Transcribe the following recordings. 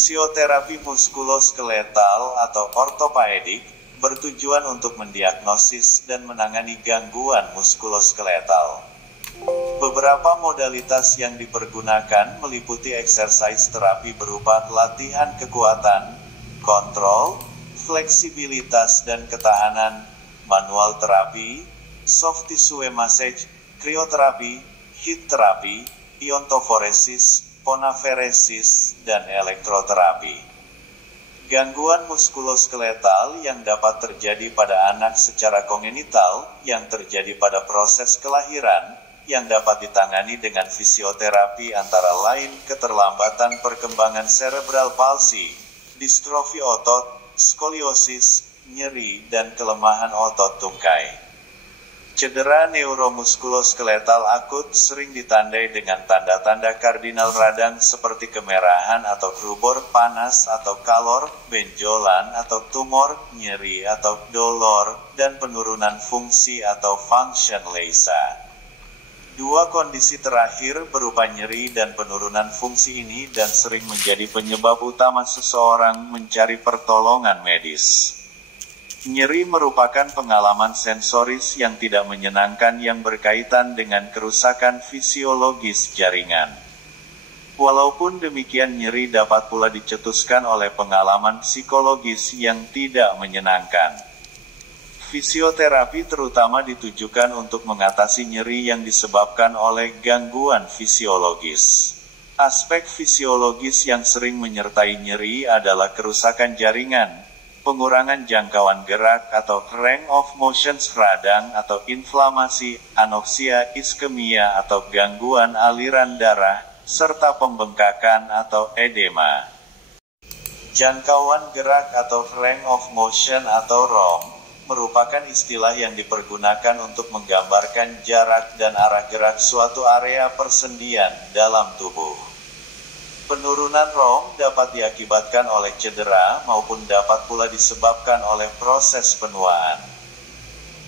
Fisioterapi muskuloskeletal atau ortopedik bertujuan untuk mendiagnosis dan menangani gangguan muskuloskeletal. Beberapa modalitas yang dipergunakan meliputi exercise terapi berupa latihan kekuatan, kontrol, fleksibilitas dan ketahanan, manual terapi, soft tissue massage, krioterapi, heat terapi, iontoforesis, ponaferesis, dan elektroterapi. Gangguan muskuloskeletal yang dapat terjadi pada anak secara kongenital, yang terjadi pada proses kelahiran, yang dapat ditangani dengan fisioterapi antara lain keterlambatan perkembangan cerebral palsy, distrofi otot, skoliosis, nyeri, dan kelemahan otot tungkai. Cedera neuromuskuloskeletal akut sering ditandai dengan tanda-tanda kardinal radang seperti kemerahan atau rubor panas atau kalor, benjolan atau tumor, nyeri atau dolor, dan penurunan fungsi atau function leisa. Dua kondisi terakhir berupa nyeri dan penurunan fungsi ini dan sering menjadi penyebab utama seseorang mencari pertolongan medis. Nyeri merupakan pengalaman sensoris yang tidak menyenangkan yang berkaitan dengan kerusakan fisiologis jaringan. Walaupun demikian, nyeri dapat pula dicetuskan oleh pengalaman psikologis yang tidak menyenangkan. Fisioterapi terutama ditujukan untuk mengatasi nyeri yang disebabkan oleh gangguan fisiologis. Aspek fisiologis yang sering menyertai nyeri adalah kerusakan jaringan, pengurangan jangkauan gerak atau range of motion, radang atau inflamasi, anoksia, iskemia atau gangguan aliran darah, serta pembengkakan atau edema. Jangkauan gerak atau range of motion atau ROM merupakan istilah yang dipergunakan untuk menggambarkan jarak dan arah gerak suatu area persendian dalam tubuh. Penurunan ROM dapat diakibatkan oleh cedera maupun dapat pula disebabkan oleh proses penuaan.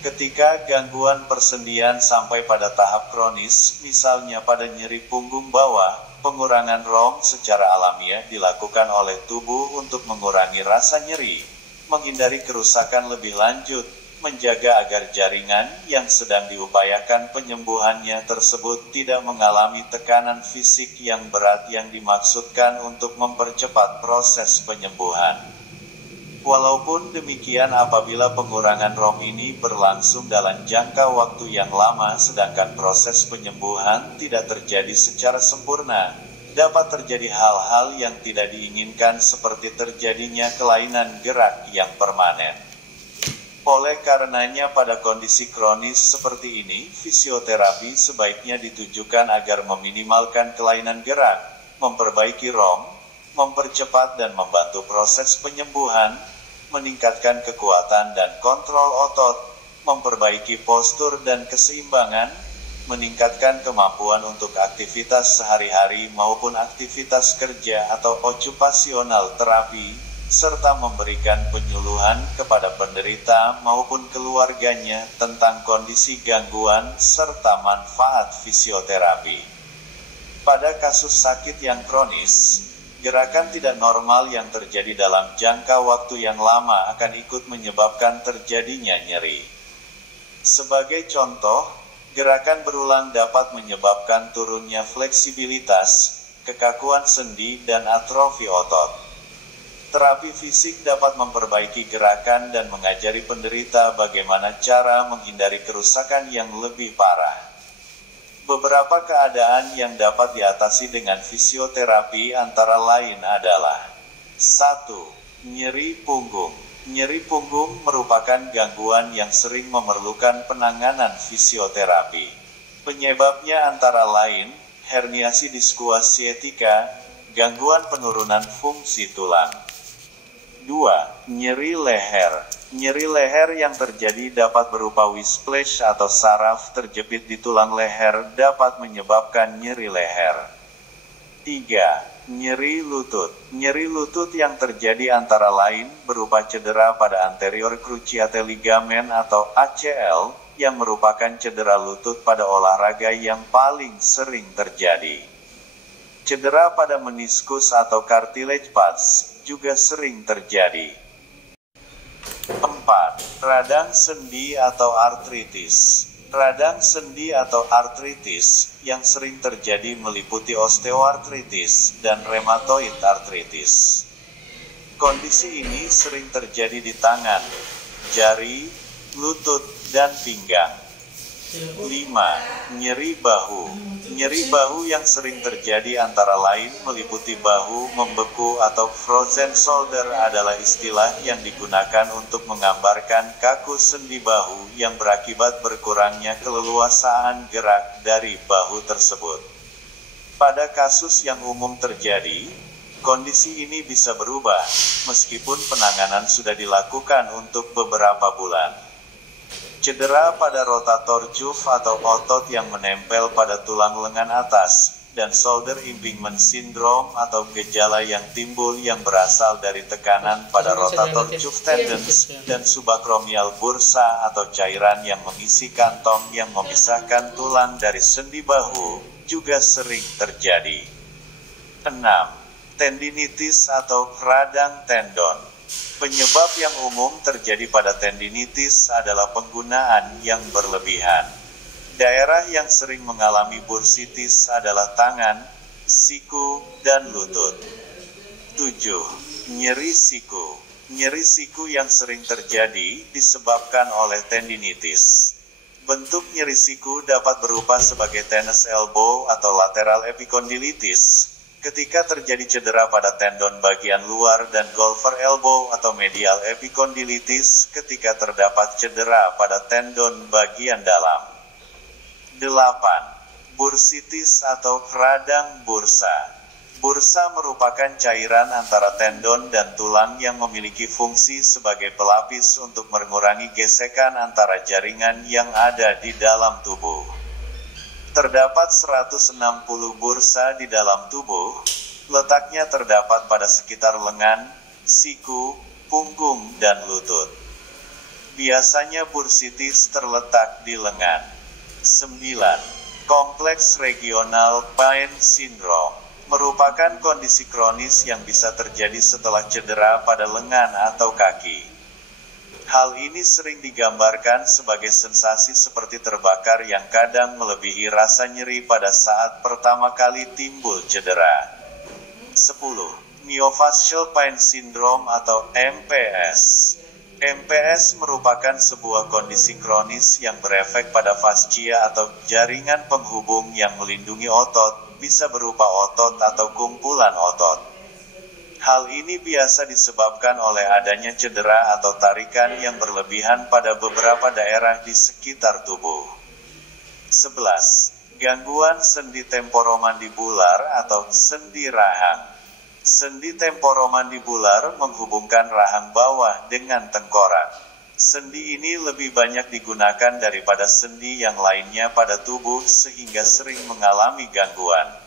Ketika gangguan persendian sampai pada tahap kronis, misalnya pada nyeri punggung bawah, pengurangan ROM secara alamiah dilakukan oleh tubuh untuk mengurangi rasa nyeri, menghindari kerusakan lebih lanjut, menjaga agar jaringan yang sedang diupayakan penyembuhannya tersebut tidak mengalami tekanan fisik yang berat yang dimaksudkan untuk mempercepat proses penyembuhan. Walaupun demikian, apabila pengurangan ROM ini berlangsung dalam jangka waktu yang lama sedangkan proses penyembuhan tidak terjadi secara sempurna, dapat terjadi hal-hal yang tidak diinginkan seperti terjadinya kelainan gerak yang permanen. Oleh karenanya pada kondisi kronis seperti ini, fisioterapi sebaiknya ditujukan agar meminimalkan kelainan gerak, memperbaiki ROM, mempercepat dan membantu proses penyembuhan, meningkatkan kekuatan dan kontrol otot, memperbaiki postur dan keseimbangan, meningkatkan kemampuan untuk aktivitas sehari-hari maupun aktivitas kerja atau okupasional terapi, serta memberikan penyuluhan kepada penderita maupun keluarganya tentang kondisi gangguan serta manfaat fisioterapi. Pada kasus sakit yang kronis, gerakan tidak normal yang terjadi dalam jangka waktu yang lama akan ikut menyebabkan terjadinya nyeri. Sebagai contoh, gerakan berulang dapat menyebabkan turunnya fleksibilitas, kekakuan sendi dan atrofi otot. Terapi fisik dapat memperbaiki gerakan dan mengajari penderita bagaimana cara menghindari kerusakan yang lebih parah. Beberapa keadaan yang dapat diatasi dengan fisioterapi antara lain adalah 1. Nyeri punggung. Nyeri punggung merupakan gangguan yang sering memerlukan penanganan fisioterapi. Penyebabnya antara lain herniasi diskuas sciatica, gangguan penurunan fungsi tulang. 2. Nyeri leher. Nyeri leher yang terjadi dapat berupa whiplash atau saraf terjepit di tulang leher dapat menyebabkan nyeri leher. 3. Nyeri lutut. Nyeri lutut yang terjadi antara lain berupa cedera pada anterior cruciate ligament atau ACL, yang merupakan cedera lutut pada olahraga yang paling sering terjadi. Cedera pada meniskus atau cartilage pars juga sering terjadi. 4. Radang sendi atau artritis. Radang sendi atau artritis yang sering terjadi meliputi osteoartritis dan rheumatoid arthritis. Kondisi ini sering terjadi di tangan, jari, lutut, dan pinggang. 5. Nyeri bahu. Nyeri bahu yang sering terjadi antara lain meliputi bahu membeku atau frozen shoulder adalah istilah yang digunakan untuk menggambarkan kaku sendi bahu yang berakibat berkurangnya keleluasaan gerak dari bahu tersebut. Pada kasus yang umum terjadi, kondisi ini bisa berubah, meskipun penanganan sudah dilakukan untuk beberapa bulan. Cedera pada rotator cuff atau otot yang menempel pada tulang lengan atas, dan shoulder impingement syndrome atau gejala yang timbul yang berasal dari tekanan pada rotator cuff tendons, dan subacromial bursa atau cairan yang mengisi kantong yang memisahkan tulang dari sendi bahu, juga sering terjadi. 6. Tendinitis atau radang tendon. Penyebab yang umum terjadi pada tendinitis adalah penggunaan yang berlebihan. Daerah yang sering mengalami bursitis adalah tangan, siku, dan lutut. 7. Nyeri siku. Nyeri siku yang sering terjadi disebabkan oleh tendinitis. Bentuk nyeri siku dapat berupa sebagai tennis elbow atau lateral epicondylitis, ketika terjadi cedera pada tendon bagian luar, dan golfer elbow atau medial epicondylitis ketika terdapat cedera pada tendon bagian dalam. 8. Bursitis atau radang bursa. Bursa merupakan cairan antara tendon dan tulang yang memiliki fungsi sebagai pelapis untuk mengurangi gesekan antara jaringan yang ada di dalam tubuh. Terdapat 160 bursa di dalam tubuh, letaknya terdapat pada sekitar lengan, siku, punggung, dan lutut. Biasanya bursitis terletak di lengan. 9. Kompleks regional pain syndrome merupakan kondisi kronis yang bisa terjadi setelah cedera pada lengan atau kaki. Hal ini sering digambarkan sebagai sensasi seperti terbakar yang kadang melebihi rasa nyeri pada saat pertama kali timbul cedera. 10. Myofascial pain syndrome atau MPS. MPS merupakan sebuah kondisi kronis yang berefek pada fascia atau jaringan penghubung yang melindungi otot, bisa berupa otot atau kumpulan otot. Hal ini biasa disebabkan oleh adanya cedera atau tarikan yang berlebihan pada beberapa daerah di sekitar tubuh. 11. Gangguan sendi temporomandibular atau sendi rahang. Sendi temporomandibular menghubungkan rahang bawah dengan tengkorak. Sendi ini lebih banyak digunakan daripada sendi yang lainnya pada tubuh sehingga sering mengalami gangguan.